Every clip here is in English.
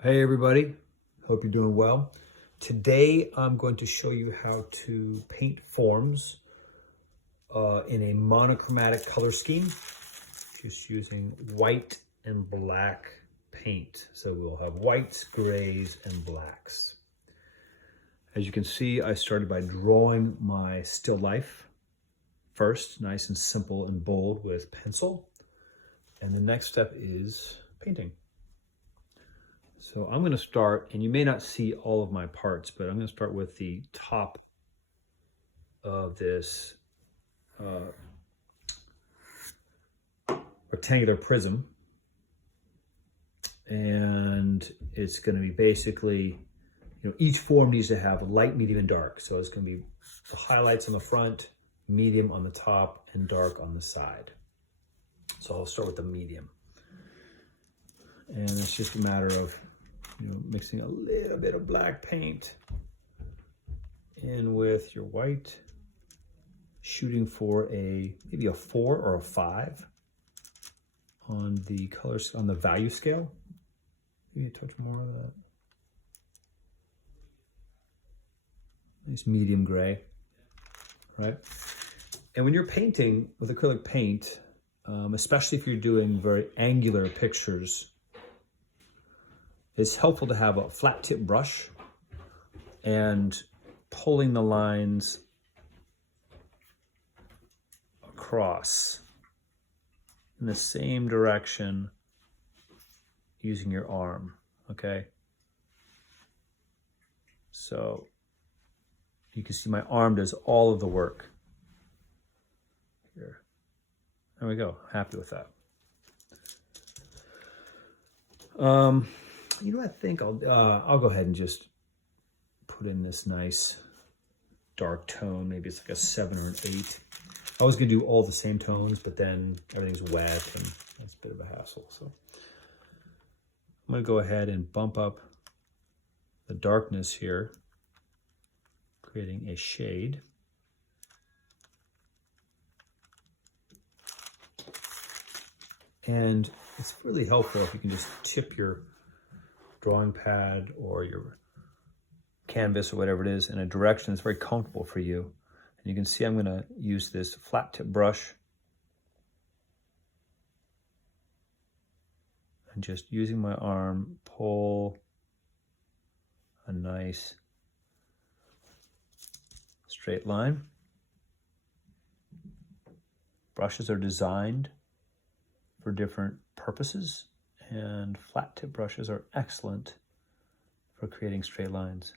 Hey everybody, hope you're doing well. Today I'm going to show you how to paint forms in a monochromatic color scheme, just using white and black paint. So we'll have whites, grays, and blacks. As you can see, I started by drawing my still life first, nice and simple and bold with pencil. And the next step is painting. So I'm going to start, and you may not see all of my parts, but I'm going to start with the top of this rectangular prism. And it's going to be basically, each form needs to have light, medium, and dark. So it's going to be the highlights on the front, medium on the top, and dark on the side. So I'll start with the medium. And it's just a matter of mixing a little bit of black paint in with your white, shooting for maybe a 4 or a 5 on the colors, on the value scale. Maybe a touch more of that. Nice medium gray, right? And when you're painting with acrylic paint, especially if you're doing very angular pictures, it's helpful to have a flat tip brush and pulling the lines across in the same direction using your arm, okay? So you can see my arm does all of the work. Here, there we go, happy with that. I think I'll go ahead and just put in this nice dark tone. Maybe it's like a 7 or an 8. I was gonna do all the same tones, but then everything's wet and that's a bit of a hassle. So I'm gonna go ahead and bump up the darkness here, creating a shade. And it's really helpful if you can just tip your drawing pad or your canvas or whatever it is in a direction that's very comfortable for you. And you can see I'm going to use this flat tip brush and just using my arm pull a nice straight line. Brushes are designed for different purposes, and flat tip brushes are excellent for creating straight lines.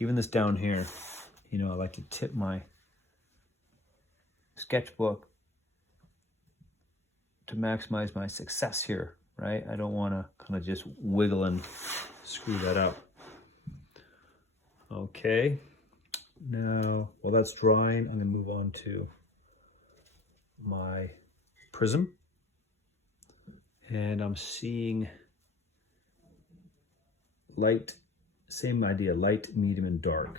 Even this down here, I like to tip my sketchbook to maximize my success here, right? I don't want to kind of just wiggle and screw that up. Okay, now, while that's drying, I'm going to move on to my prism. And I'm seeing light, same idea, light, medium, and dark.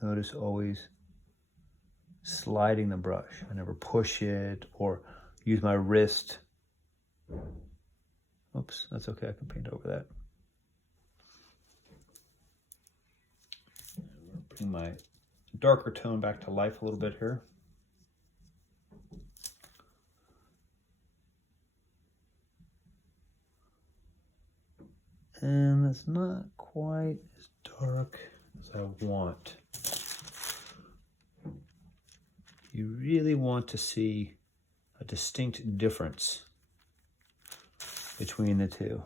Notice always sliding the brush. I never push it or use my wrist. Oops, that's okay, I can paint over that. Bring my darker tone back to life a little bit here. And it's not quite as dark as I want. You really want to see a distinct difference between the two.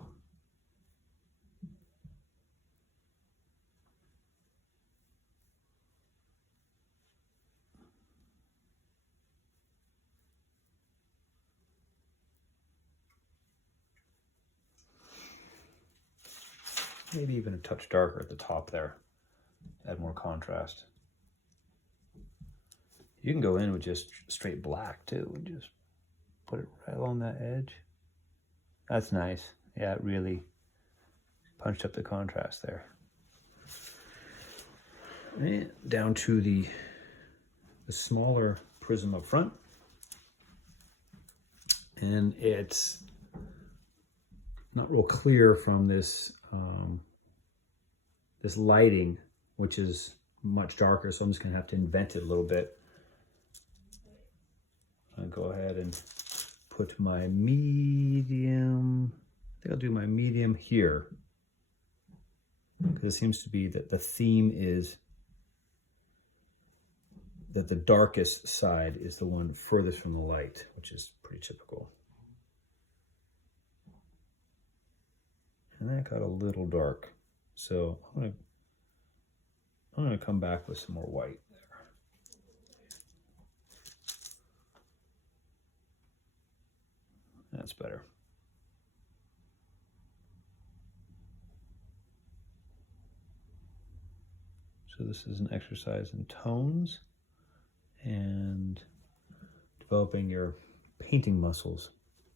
Maybe even a touch darker at the top there, add more contrast. You can go in with just straight black too and just put it right along that edge. That's nice. Yeah, it really punched up the contrast there. And down to the smaller prism up front. And it's not real clear from this this lighting, which is much darker, so I'm just gonna have to invent it a little bit. I'll go ahead and put my medium, I think I'll do my medium here, because it seems to be that the theme is that the darkest side is the one furthest from the light, which is pretty typical. And that got a little dark. So I'm gonna come back with some more white there. That's better. So this is an exercise in tones and developing your painting muscles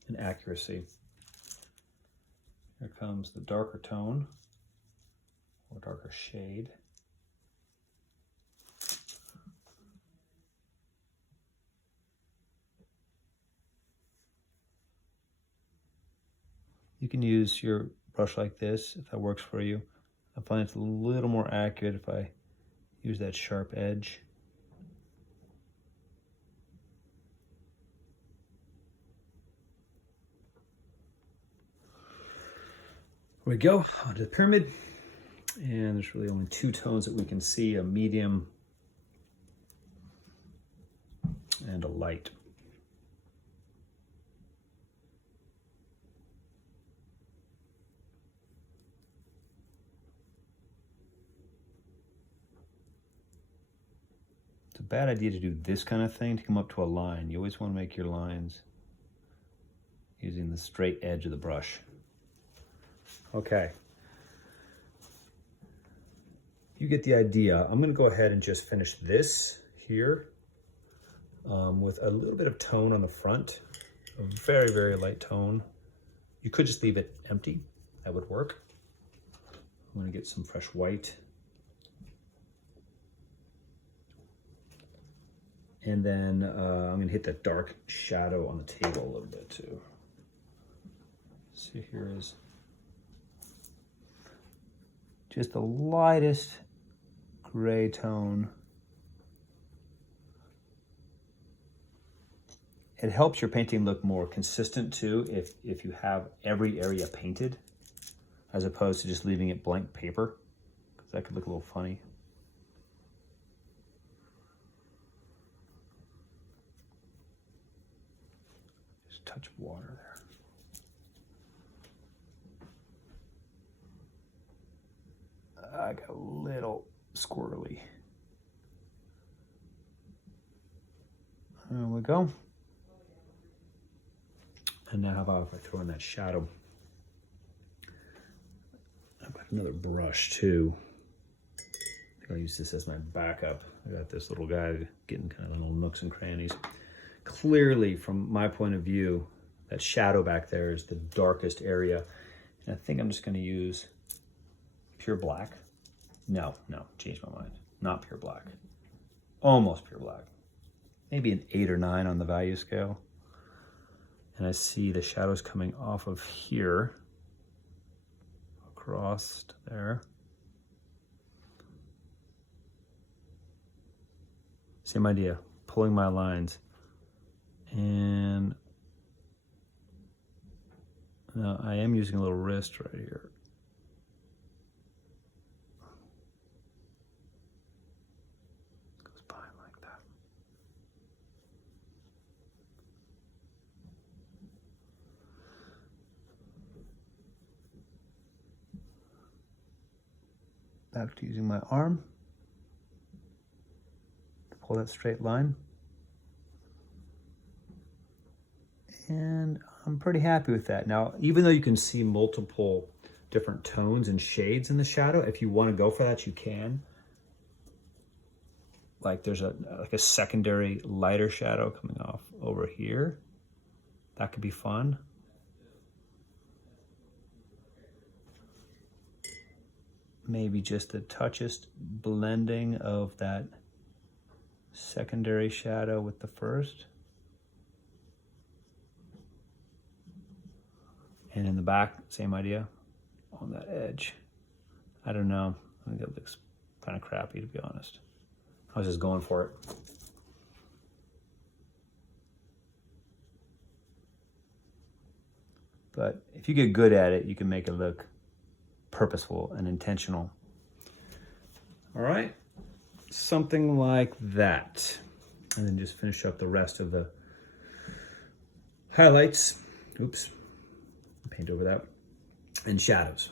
and accuracy. Here comes the darker tone or darker shade. You can use your brush like this if that works for you. I find it's a little more accurate if I use that sharp edge. Here we go, onto the pyramid. And there's really only two tones that we can see, a medium and a light. It's a bad idea to do this kind of thing to come up to a line. You always want to make your lines using the straight edge of the brush. Okay. You get the idea. I'm going to go ahead and just finish this here with a little bit of tone on the front, a very, very light tone. You could just leave it empty. That would work. I'm going to get some fresh white. And then I'm going to hit that dark shadow on the table a little bit too. See, here is just the lightest gray tone. It helps your painting look more consistent too if you have every area painted, as opposed to just leaving it blank paper, because that could look a little funny. Just a touch of water there. I got a little squirrely. There we go. And now how about if I throw in that shadow? I've got another brush too. I think I'll use this as my backup. I got this little guy getting kind of little nooks and crannies. Clearly, from my point of view, that shadow back there is the darkest area. And I think I'm just going to use pure black. No, changed my mind. Not pure black. Almost pure black. Maybe an 8 or 9 on the value scale. And I see the shadows coming off of here, across there. Same idea, pulling my lines. And now I am using a little wrist right here. Goes by like that. Back to using my arm to pull that straight line. And I'm pretty happy with that. Now, even though you can see multiple different tones and shades in the shadow, if you want to go for that, you can. Like there's a secondary lighter shadow coming off over here. That could be fun. maybe just the toughest blending of that secondary shadow with the first. And in the back, same idea on that edge. I don't know. I think it looks kind of crappy, to be honest. I was just going for it. But if you get good at it, you can make it look purposeful and intentional. All right, something like that. And then just finish up the rest of the highlights. Oops, paint over that. And shadows.